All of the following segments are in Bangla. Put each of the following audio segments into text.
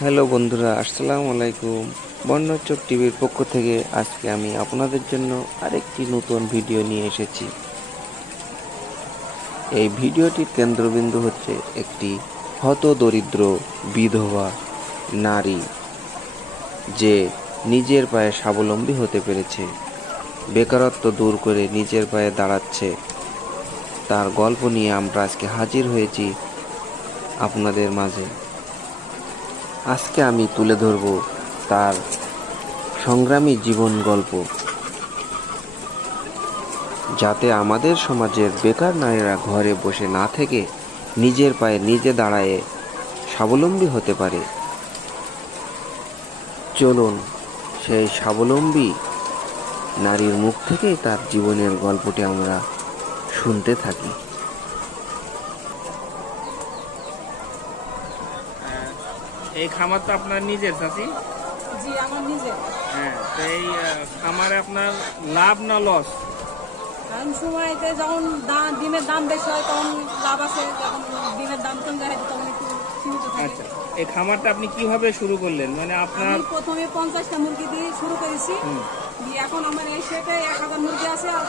হ্যালো বন্ধুরা, আসসালামু আলাইকুম। বর্ণচক টিভির পক্ষ থেকে আজকে আমি আপনাদের জন্য আরেকটি নতুন ভিডিও নিয়ে এসেছি। এই ভিডিওটির কেন্দ্রবিন্দু হচ্ছে একটি হতদরিদ্র বিধবা নারী, যে নিজের পায়ে স্বাবলম্বী হতে পেরেছে, বেকারত্ব দূর করে নিজের পায়ে দাঁড়াচ্ছে। তার গল্প নিয়ে আমরা আজকে হাজির হয়েছি আপনাদের মাঝে। আজকে আমি তুলে ধরব তার সংগ্রামী জীবন গল্প, যাতে আমাদের সমাজের বেকার নারীরা ঘরে বসে না থেকে নিজের পায়ে নিজে দাঁড়ায়ে স্বাবলম্বী হতে পারে। চলুন সেই স্বাবলম্বী নারীর মুখ থেকেই তার জীবনের গল্পটি আমরা শুনতে থাকি। এই খামার তো আপনার নিজের, চাচি? জি, আমার নিজের। হ্যাঁ, তো এই খামারে আপনার লাভ না লস? কারণ সময়তে যখন ডিমের দাম বেশি হয় তখন লাভ আছে, যখন ডিমের দাম কম যায় তখন একটু সীমিত থাকে। আচ্ছা, এই খামারটা আপনি কিভাবে শুরু করলেন? মানে আপনার আমি প্রথমে 50টা মুরগি দিয়ে শুরু করেছি। দিয়ে এখন আমার এই সেটে 1000 মুরগি আছে, আর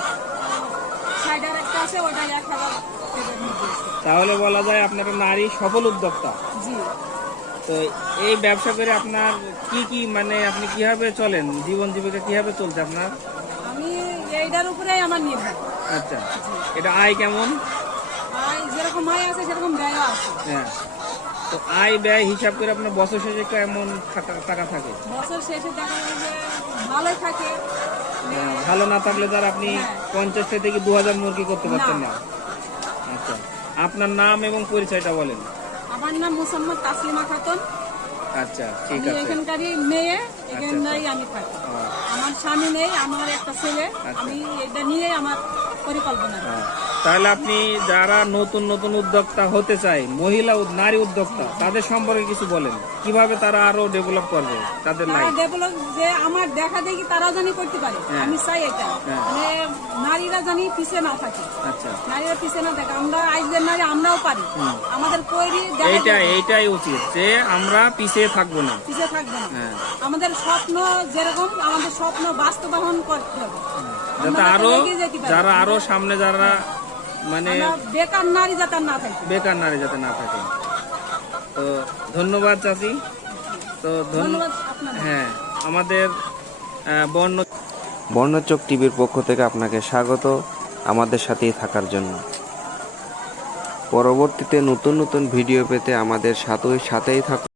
সাইডার একটা আছে, ওটা 1000 মুরগি আছে। তাহলে বলা যায় আপনার নারী সফল উদ্যোক্তা। জি। তো এই ব্যবসা করে আপনার কি কি, মানে আপনি কিভাবে চলেন, জীবন জীবিকা কিভাবে চলছে আপনার? আমি এইটার উপরেই আমার নির্ভর। আচ্ছা, এটা আয় কেমন? আর যেরকম আয় আছে সেরকম ব্যয়ও আছে। হ্যাঁ, তো আয় ব্যয় হিসাব করে আপনার বছর শেষে কেমন টাকা থাকে? বছর শেষে দেখা যায় যে ভালোই থাকে। ভালো না থাকলে তার আপনি হ্যাঁ। 50 থেকে 2000 মুরগি করতে পারতেন না। না। আচ্ছা, আপনার নাম এবং পরিচয়টা বলেন। আমার নাম মোসাম্মদ তাসলিমা খাতুন। আচ্ছা, ঠিক আমি আছে। এখানকারই মেয়ে, এখানটাই আমি থাকি। আমার স্বামী নেই, আমার একটা ছেলে। আমি এটা নিয়ে আমার পরিকল্পনা। তাহলে আপনি যারা নতুন নতুন উদ্যোক্তা হতে চায়, নারী উদ্যোক্তা, তাদের সম্পর্কে কিছু বলেন, কিভাবে তারা আরো ডেভেলপ করবে তাদের তারা লাইফ? ডেভেলপ যে আমার দেখা দেখি তারাও জানি করতে পারে। আমি চাই এটা, মানে নারীরা জানি পিছিয়ে না থাকে। আচ্ছা, নারীরা পিছিয়ে না থাকে। আমরা আজকের নারী, আমরাও পারি। আমাদের কইরি এইটাই উচিত যে আমরা পিছিয়ে থাকবো না, পিছিয়ে থাকবো না। হ্যাঁ। আমাদের স্বপ্ন যেরকম, আমাদের স্বপ্ন বাস্তবায়ন করতে হবে, যাতে আরো যারা আরো সামনে যারা মানে বেকার নারী যাতে না থাকে, বেকার নারী যাতে না থাকে। তো ধন্যবাদ চাচি। তো ধন্যবাদ আপনাদের। হ্যাঁ, আমাদের বর্ণচক টিভির পক্ষ থেকে আপনাকে স্বাগত আমাদের সাথেই থাকার জন্য। পরবর্তীতে নতুন নতুন ভিডিও পেতে আমাদের সাথেই থাকুন।